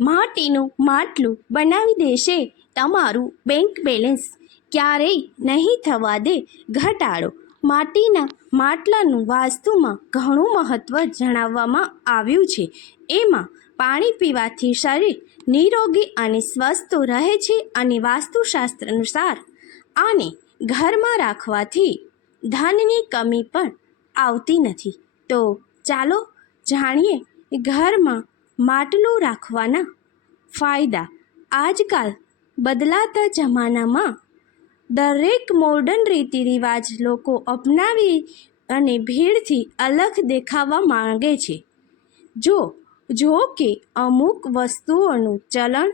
માટીનું માટલું બનાવી દેશે. તમારું બેંક બેલેન્સ ક્યારેય નહીં થવા દે. ઘટાડો. માટીના માટલાનું વાસ્તુમાં ઘણું મહત્ત્વ જણાવવામાં આવ્યું છે. એમાં પાણી પીવાથી શરીર નિરોગી અને સ્વસ્થ રહે છે અને વાસ્તુશાસ્ત્ર અનુસાર આને ઘરમાં રાખવાથી ધનની કમી પણ આવતી નથી. તો ચાલો જાણીએ ઘરમાં માટલું રાખવાના ફાયદા. આજકાલ બદલાતા જમાનામાં દરેક મોર્ડન રીતિ રિવાજ લોકો અપનાવી અને ભીડથી અલગ દેખાવા માંગે છે. જો જો કે અમુક વસ્તુઓનું ચલણ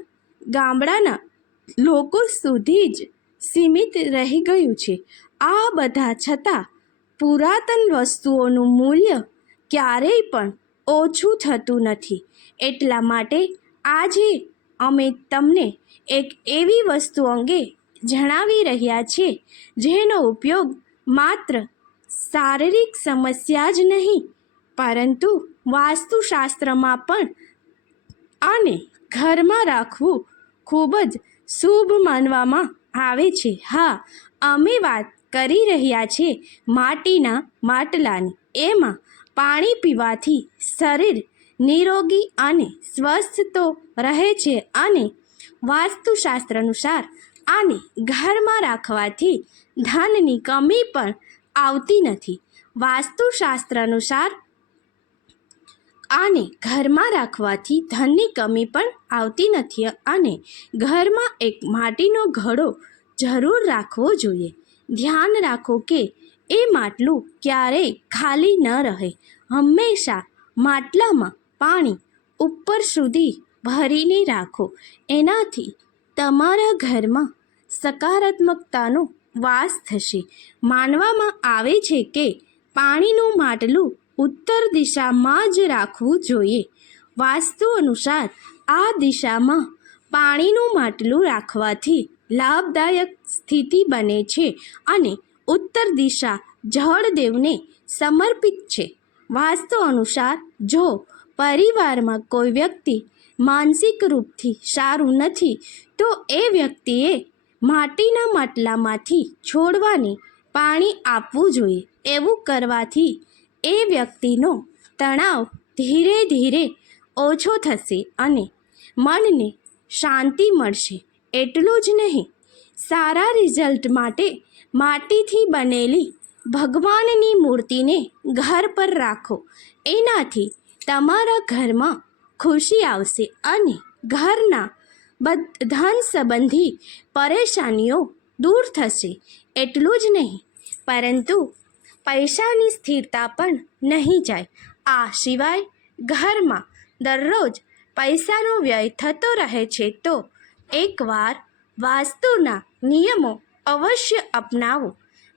ગામડાના લોકો સુધી જ સીમિત રહી ગયું છે. આ બધા છતાં પુરાતન વસ્તુઓનું મૂલ્ય ક્યારેય પણ ઓછું થતું નથી. એટલા માટે આજે અમે તમને એક એવી વસ્તુ અંગે જણાવી રહ્યા છીએ જેનો ઉપયોગ માત્ર શારીરિક સમસ્યા જ નહીં, પરંતુ વાસ્તુશાસ્ત્રમાં પણ આને ઘરમાં રાખવું ખૂબ જ શુભ માનવામાં આવે છે. હા, અમે વાત કરી રહ્યા છીએ માટીના માટલાની. એમાં પાણી પીવાથી શરીર નિરોગી અને સ્વસ્થ તો રહે છે અને વાસ્તુશાસ્ત્ર અનુસાર આને ઘરમાં રાખવાથી ધનની કમી પણ આવતી નથી. વાસ્તુશાસ્ત્ર અનુસાર આને ઘરમાં રાખવાથી ધનની કમી પણ આવતી નથી અને ઘરમાં એક માટીનો ઘડો જરૂર રાખવો જોઈએ. ધ્યાન રાખો કે એ માટલું ક્યારેય ખાલી ન રહે. હંમેશા માટલામાં પાણી ઉપર સુધી ભરીને રાખો. એનાથી તમારા ઘરમાં સકારાત્મકતાનો વાસ થશે. માનવામાં આવે છે કે પાણીનું માટલું ઉત્તર દિશામાં જ રાખવું જોઈએ. વાસ્તુ અનુસાર આ દિશામાં પાણીનું માટલું રાખવાથી લાભદાયક સ્થિતિ બને છે અને ઉત્તર દિશા જહળદેવને સમર્પિત છે. વાસ્તુ અનુસાર, જો પરિવારમાં કોઈ વ્યક્તિ માનસિક રૂપથી સારું નથી, તો એ વ્યક્તિએ માટીના માટલામાંથી છોડવાને પાણી આપવું જોઈએ. એવું કરવાથી એ વ્યક્તિનો તણાવ ધીરે ધીરે ઓછો થશે અને મનને શાંતિ મળશે. એટલું જ નહીં, સારા રિઝલ્ટ માટે માટીથી બનેલી ભગવાનની મૂર્તિને ઘર પર રાખો. એનાથી તમારા ઘરમાં ખુશી આવશે અને ઘરના ધન સંબંધી પરેશાનીઓ દૂર થશે. એટલું જ નહીં, પરંતુ પૈસાની સ્થિરતા પણ નહીં જાય. આ સિવાય ઘરમાં દરરોજ પૈસાનો વ્યય થતો રહે છે તો એકવાર વાસ્તુના નિયમો અવશ્ય અપનાવો.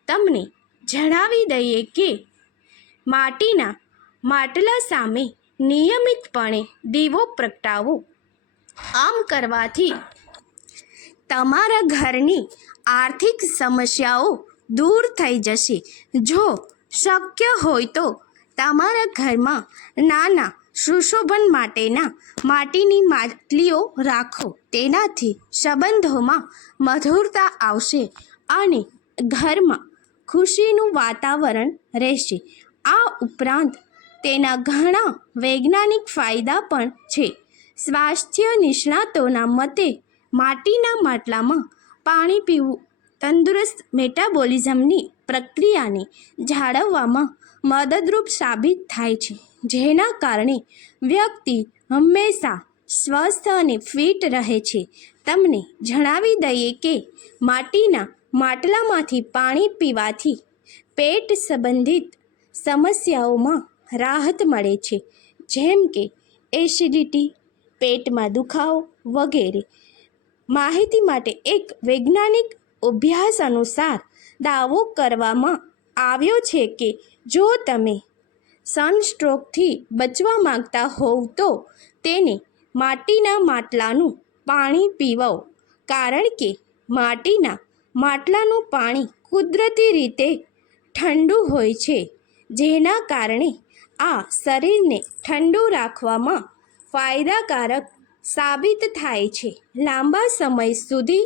તમને જણાવી દઈએ કે માટીના માટલા સામે નિયમિતપણે દીવો પ્રગટાવો. આમ કરવાથી તમારા ઘરની આર્થિક સમસ્યાઓ દૂર થઈ જશે. જો શક્ય હોય તો તમારા ઘરમાં નાના સુશોભન માટેના માટીની માટલીઓ રાખો. તેનાથી સંબંધોમાં મધુરતા આવશે અને ઘરમાં ખુશીનું વાતાવરણ રહેશે. આ ઉપરાંત તેના ઘણા વૈજ્ઞાનિક ફાયદા પણ છે. સ્વાસ્થ્ય નિષ્ણાતોના મતે માટીના માટલામાં પાણી પીવું તંદુરસ્ત મેટાબોલિઝમની પ્રક્રિયાને જાળવવામાં મદદરૂપ સાબિત થાય છે. જેના કારણે વ્યક્તિ હંમેશા સ્વસ્થ અને ફિટ રહે છે. તમને જણાવી દઈએ કે માટીના માટલામાંથી પાણી પીવાથી પેટ સંબંધિત સમસ્યાઓમાં રાહત મળે છે. જેમ કે એસિડિટી, પેટમાં દુખાવો વગેરે. માહિતી માટે એક વૈજ્ઞાનિક અભ્યાસ અનુસાર દાવો કરવામાં આવ્યો છે કે જો તમે સનસ્ટ્રોકથી બચવા માંગતા હોવ તો તેને માટીના માટલાનું પાણી પીવાઓ. કારણ કે માટીના માટલાનું પાણી કુદરતી રીતે ઠંડુ હોય છે, જેના કારણે આ શરીરને ઠંડુ રાખવામાં ફાયદાકારક સાબિત થાય છે લાંબા સમય સુધી.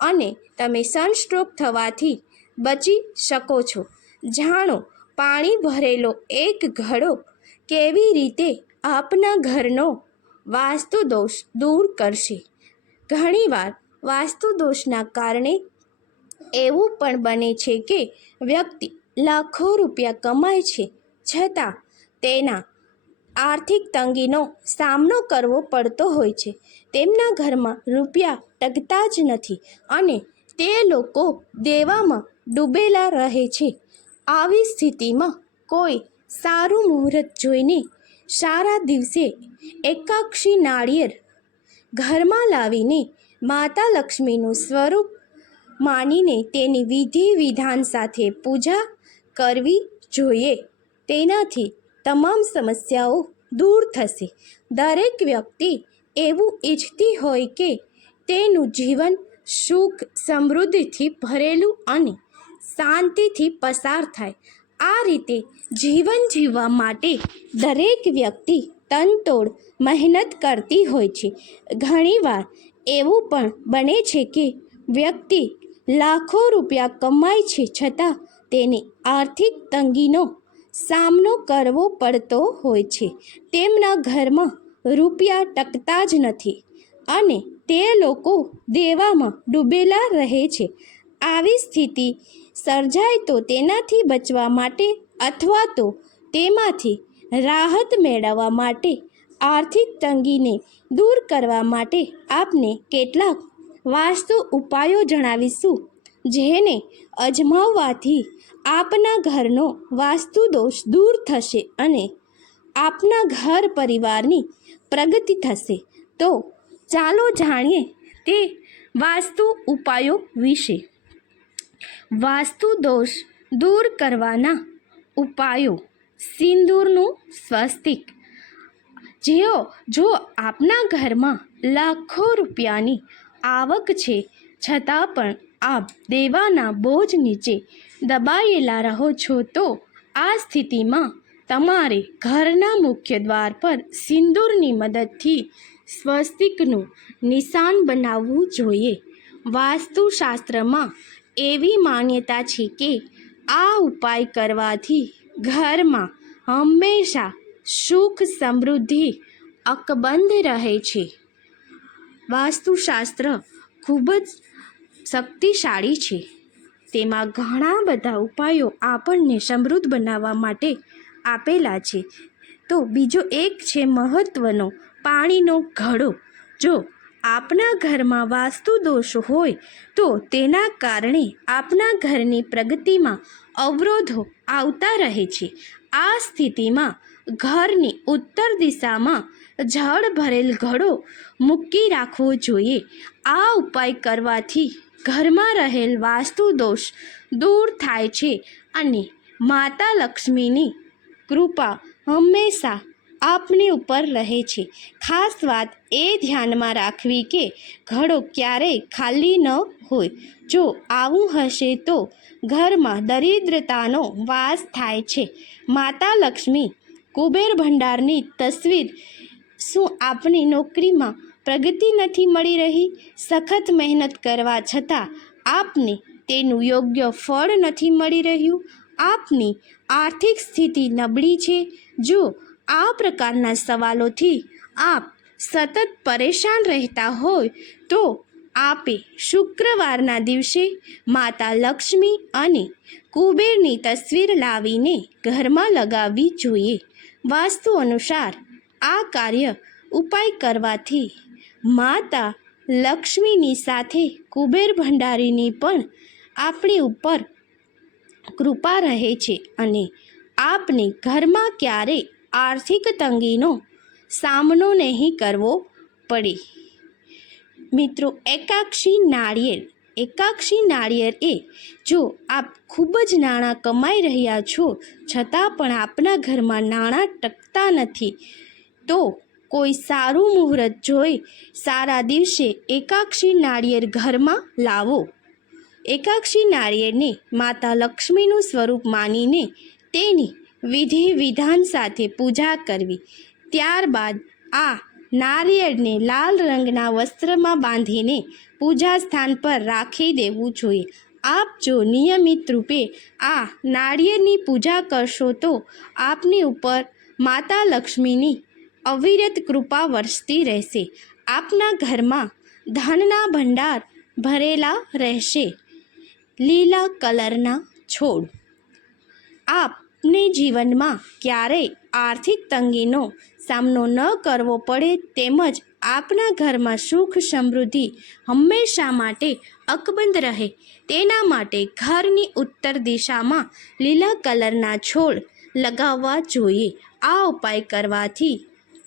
અને તમે સનસ્ટ્રોક થવાથી બચી શકો છો. જાણો પાણી ભરેલો એક ઘડો કેવી રીતે આપના ઘરનો વાસ્તુ દોષ દૂર કરશે? ઘણીવાર વાસ્તુ દોષના કારણે એવું પણ બને છે કે વ્યક્તિ લાખો રૂપિયા કમાય છે, છતાં તેના આર્થિક તંગીનો સામનો કરવો પડતો હોય છે. તેમના ઘરમાં રૂપિયા ટકતા જ નથી અને તે લોકો દેવામાં ડૂબેલા રહે છે. આવી સ્થિતિમાં કોઈ સારું મુહૂર્ત જોઈને સારા દિવસે એકાક્ષી નાળિયેર ઘરમાં લાવીને માતા લક્ષ્મીનું સ્વરૂપ માનીને તેની વિધિ વિધાન સાથે પૂજા કરવી જોઈએ. તેનાથી તમામ સમસ્યાઓ દૂર થશે. દરેક વ્યક્તિ એવું ઈચ્છતી હોય કે તેનું જીવન સુખ સમૃદ્ધિથી ભરેલું અને શાંતિથી પસાર થાય. આ રીતે જીવન જીવવા માટે દરેક વ્યક્તિ તનતોડ મહેનત કરતી હોય છે. ઘણીવાર એવું પણ બને છે કે વ્યક્તિ લાખો રૂપિયા કમાય છે છતાં તેની આર્થિક તંગીનો સામનો કરવો પડતો હોય છે. તેમના ઘરમાં રૂપિયા ટકતા જ નથી અને તે લોકો દેવામાં ડૂબેલા રહે છે. આવી સ્થિતિ સર્જાય તો તેનાથી બચવા માટે અથવા તો તેમાંથી રાહત મેળવવા માટે આર્થિક તંગીને દૂર કરવા માટે આપને કેટલાક વાસ્તુ ઉપાયો જણાવીશું, જેને અજમાવવાથી આપના ઘરનો વાસ્તુ દોષ દૂર થશે અને આપના ઘર પરિવારની પ્રગતિ થશે. તો ચાલો જાણીએ તે વાસ્તુ ઉપાયો વિશે. વાસ્તુ દોષ દૂર કરવાના ઉપાયો. સિંદૂરનું સ્વસ્તિક. જેઓ, જો આપના ઘરમાં લાખો રૂપિયાની આવક છે, છતાં પણ આપ દેવાના બોજ નીચે દબાયેલા રહો છો, તો આ સ્થિતિમાં તમારે ઘરના મુખ્ય દ્વાર પર સિંદૂરની મદદથી સ્વસ્તિકનું નિશાન બનાવવું જોઈએ. વાસ્તુશાસ્ત્રમાં એવી માન્યતા છે કે આ ઉપાય કરવાથી ઘરમાં હંમેશા સુખ સમૃદ્ધિ અકબંધ રહે છે. વાસ્તુશાસ્ત્ર ખૂબ જ શક્તિશાળી છે. તેમાં ઘણા બધા ઉપાયો આપણને સમૃદ્ધ બનાવવા માટે આપેલા છે. તો બીજો એક છે મહત્ત્વનો પાણીનો ઘડો. જો આપના ઘરમાં વાસ્તુ દોષ હોય, તો તેના કારણે આપના ઘરની પ્રગતિમાં અવરોધો આવતા રહે છે. આ સ્થિતિમાં ઘરની ઉત્તર દિશામાં જળ ભરેલ ઘડો મૂકી રાખવો જોઈએ. આ ઉપાય કરવાથી ઘરમાં રહેલ વાસ્તુ દોષ દૂર થાય છે અને માતા લક્ષ્મીની કૃપા હંમેશા આપની ઉપર રહે છે. ખાસ વાત એ ધ્યાનમાં રાખવી કે ઘડો ક્યારેય ખાલી ન હોય. જો આવું હશે તો ઘરમાં દરિદ્રતાનો વાસ થાય છે. માતા લક્ષ્મી, કુબેર ભંડારની તસવીર શું આપની નોકરીમાં પ્રગતિ નથી મળી રહી? સખત મહેનત કરવા છતાં આપને તેનું યોગ્ય ફળ નથી મળી રહ્યું? આપની આર્થિક સ્થિતિ નબળી છે? જો આ પ્રકારના સવાલોથી આપ સતત પરેશાન રહેતા હોય તો આપે શુક્રવારના દિવસે માતા લક્ષ્મી અને કુબેરની તસવીર લાવીને ઘરમાં લગાવવી જોઈએ. વાસ્તુ અનુસાર આ કાર્ય ઉપાય કરવાથી માતા લક્ષ્મીની સાથે કુબેર ભંડારીની પણ આપણી ઉપર કૃપા રહે છે અને આપને ઘરમાં ક્યારેય આર્થિક તંગીનો સામનો નહીં કરવો પડે. મિત્રો, એકાક્ષી નાળિયેર એકાક્ષી નાળિયેર એ જો આપ ખૂબ જ નાણાં કમાઈ રહ્યા છો, છતાં પણ આપના ઘરમાં નાણાં ટકતા નથી, તો કોઈ સારું મુહૂર્ત જોઈ સારા દિવસે એકાક્ષી નાળિયેર ઘરમાં લાવો. એકાક્ષી નાળિયેરને માતા લક્ષ્મીનું સ્વરૂપ માનીને તેની વિધિ વિધાન સાથે પૂજા કરવી. ત્યારબાદ આ નારિયેળને લાલ રંગના વસ્ત્રમાં બાંધીને પૂજા સ્થાન પર રાખી દેવું જોઈએ. આપ જો નિયમિત રૂપે આ નાળિયેરની પૂજા કરશો તો આપની ઉપર માતા લક્ષ્મીની અવિરત કૃપા વરસતી રહેશે. આપના ઘરમાં ધનના ભંડાર ભરેલા રહેશે. લીલા કલરના છોડ. આપને જીવનમાં ક્યારેય આર્થિક તંગીનો સામનો ન કરવો પડે તેમજ આપના ઘરમાં સુખ સમૃદ્ધિ હંમેશા માટે અકબંધ રહે. તેના માટે ઘરની ઉત્તર દિશામાં લીલા કલરના છોડ લગાવવા જોઈએ. આ ઉપાય કરવાથી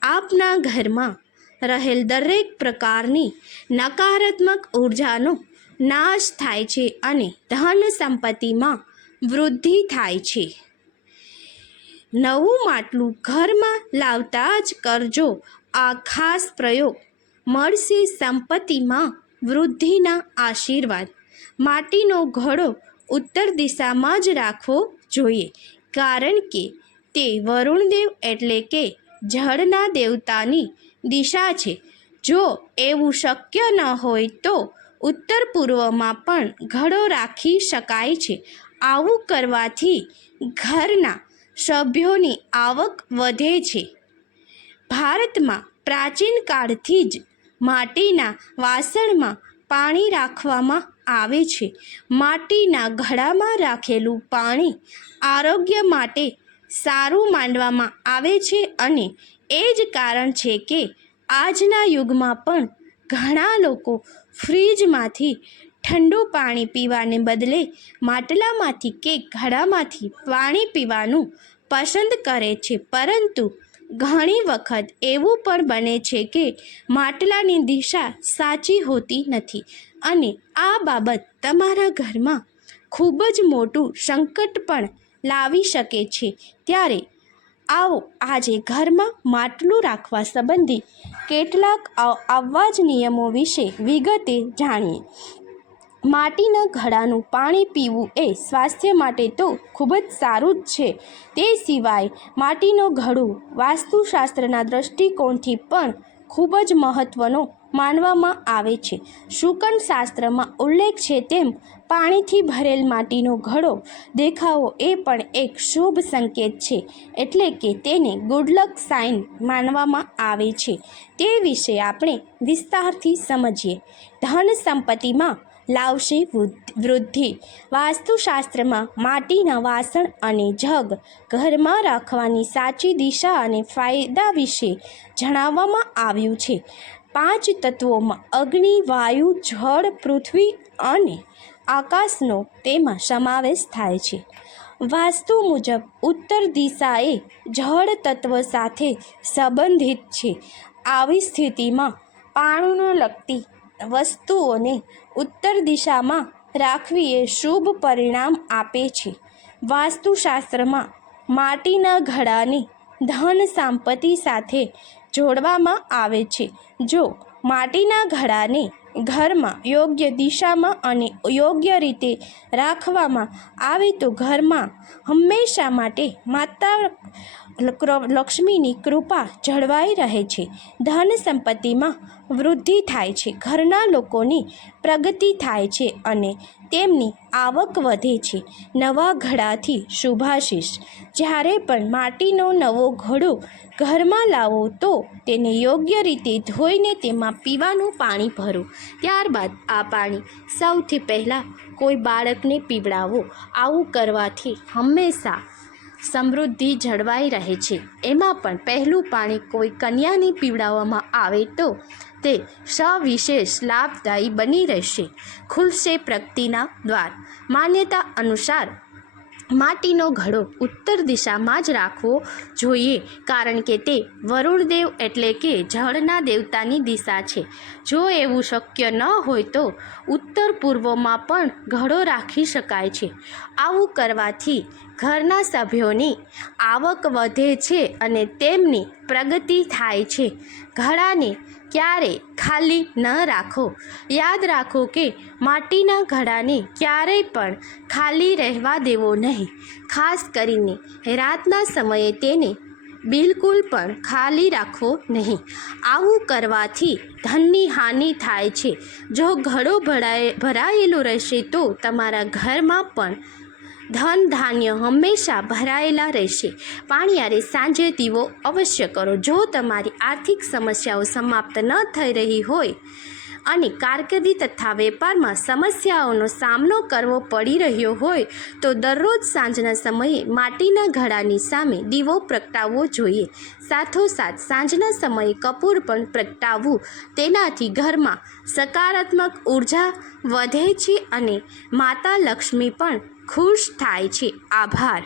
આપના ઘરમાં રહેલ દરેક પ્રકારની નકારાત્મક ઉર્જાનો નાશ થાય છે અને ધન સંપત્તિમાં વૃદ્ધિ થાય છે. નવું માટલું ઘરમાં લાવતા જ કરજો. આ ખાસ પ્રયોગ મળશે સંપત્તિમાં વૃદ્ધિના આશીર્વાદ. માટીનો ઘડો ઉત્તર દિશામાં જ રાખવો જોઈએ, કારણ કે તે વરુણદેવ એટલે કે જળના દેવતાની દિશા છે. જો એવું શક્ય ન હોય તો ઉત્તર પૂર્વમાં પણ ઘડો રાખી શકાય છે. આવું કરવાથી ઘરના સભ્યોની આવક વધે છે. ભારતમાં પ્રાચીન કાળથી જ માટીના વાસણમાં પાણી રાખવામાં આવે છે. માટીના ઘડામાં રાખેલું પાણી આરોગ્ય માટે સારું માનવામાં આવે છે અને એ જ કારણ છે કે આજના યુગમાં પણ ઘણા લોકો ફ્રીજમાંથી ઠંડુ પાણી પીવાને બદલે માટલામાંથી કે ઘડામાંથી પાણી પીવાનું પસંદ કરે છે. પરંતુ ઘણી વખત એવું પણ બને છે કે માટલાની દિશા સાચી હોતી નથી અને આ બાબત તમારા ઘરમાં ખૂબ જ મોટું સંકટ પણ લાવી શકે છે. ત્યારે આવો આજે ઘરમાં માટલું રાખવા સંબંધી કેટલાક આવવા આવા જ નિયમો વિશે વિગતે જાણીએ. માટીના ઘડાનું પાણી પીવું એ સ્વાસ્થ્ય માટે તો ખૂબ જ સારું જ છે. તે સિવાય માટીનો ઘડું વાસ્તુશાસ્ત્રના દૃષ્ટિકોણથી પણ ખૂબ જ મહત્ત્વનો માનવામાં આવે છે. શુકન શાસ્ત્રમાં ઉલ્લેખ છે તેમ, પાણીથી ભરેલ માટીનો ઘડો દેખાવો એ પણ એક શુભ સંકેત છે, એટલે કે તેને ગુડલક સાઇન માનવામાં આવે છે. તે વિશે આપણે વિસ્તારથી સમજીએ. ધન સંપત્તિમાં લાવશે વૃદ્ધ- વાસ્તુશાસ્ત્રમાં માટીના વાસણ અને જગ ઘરમાં રાખવાની સાચી દિશા અને ફાયદા વિશે જણાવવામાં આવ્યું છે. પાંચ તત્વોમાં અગ્નિ, વાયુ, જળ, પૃથ્વી અને આકાશનો તેમાં સમાવેશ થાય છે. વાસ્તુ મુજબ ઉત્તર દિશા એ જળ તત્વ સાથે સંબંધિત છે. આવી સ્થિતિમાં પાણીને લગતી વસ્તુઓને ઉત્તર દિશામાં રાખવી એ શુભ પરિણામ આપે છે. વાસ્તુશાસ્ત્રમાં માટીના ઘડાને ધન સંપત્તિ સાથે જોડવામાં આવે છે. જો માટીના ઘડાને ઘરમાં યોગ્ય દિશામાં અને યોગ્ય રીતે રાખવામાં આવે તો ઘરમાં હંમેશા માટે માતા લક્ષ્મીની કૃપા જળવાઈ રહે છે. ધન સંપત્તિમાં વૃદ્ધિ થાય છે. ઘરના લોકોની પ્રગતિ થાય છે અને તેમની આવક વધે છે. નવા ઘડાથી શુભાશીષ. જ્યારે પણ માટીનો નવો ઘડો ઘરમાં લાવો તો તેને યોગ્ય રીતે ધોઈને તેમાં પીવાનું પાણી ભરો. ત્યારબાદ આ પાણી સૌથી પહેલાં કોઈ બાળકને પીવડાવો. આવું કરવાથી હંમેશા સમૃદ્ધિ જળવાઈ રહે છે. એમાં પણ પહેલું પાણી કોઈ કન્યાને પીવડાવવામાં આવે તો તે સવિશેષ લાભદાયી બની રહેશે. ખુલશે પ્રગતિના દ્વાર. માન્યતા અનુસાર માટીનો ઘડો ઉત્તર દિશામાં જ રાખવો જોઈએ, કારણ કે તે વરુણદેવ એટલે કે જળના દેવતાની દિશા છે. જો એવું શક્ય ન હોય તો ઉત્તર પૂર્વમાં પણ ઘડો રાખી શકાય છે. આવું કરવાથી ઘરના સભ્યોની આવક વધે છે અને તેમની પ્રગતિ થાય છે. ઘડાને ક્યારે ખાલી ન રાખો. યાદ રાખો કે માટીના ઘડાને ક્યારેય પણ ખાલી રહેવા દેવો નહીં. ખાસ કરીને રાતના સમયે તેને બિલકુલ પણ ખાલી રાખવો નહીં. આવું કરવાથી ધનની હાનિ થાય છે. જો ઘડો ભરાય, ભરાયેલો રહેશે તો તમારા ઘરમાં પણ ધન ધાન્ય હંમેશા ભરાયેલા રહેશે. પાણીયારે સાંજે દીવો અવશ્ય કરો. જો તમારી આર્થિક સમસ્યાઓ સમાપ્ત ન થઈ રહી હોય અને કારકિર્દી તથા વેપારમાં સમસ્યાઓનો સામનો કરવો પડી રહ્યો હોય, તો દરરોજ સાંજના સમયે માટીના ઘડાની સામે દીવો પ્રગટાવવો જોઈએ. સાથોસાથ સાંજના સમયે કપૂર પણ પ્રગટાવવું, તેનાથી ઘરમાં સકારાત્મક ઊર્જા વધે છે અને માતા લક્ષ્મી પણ ખુશ થાય છે. આભાર.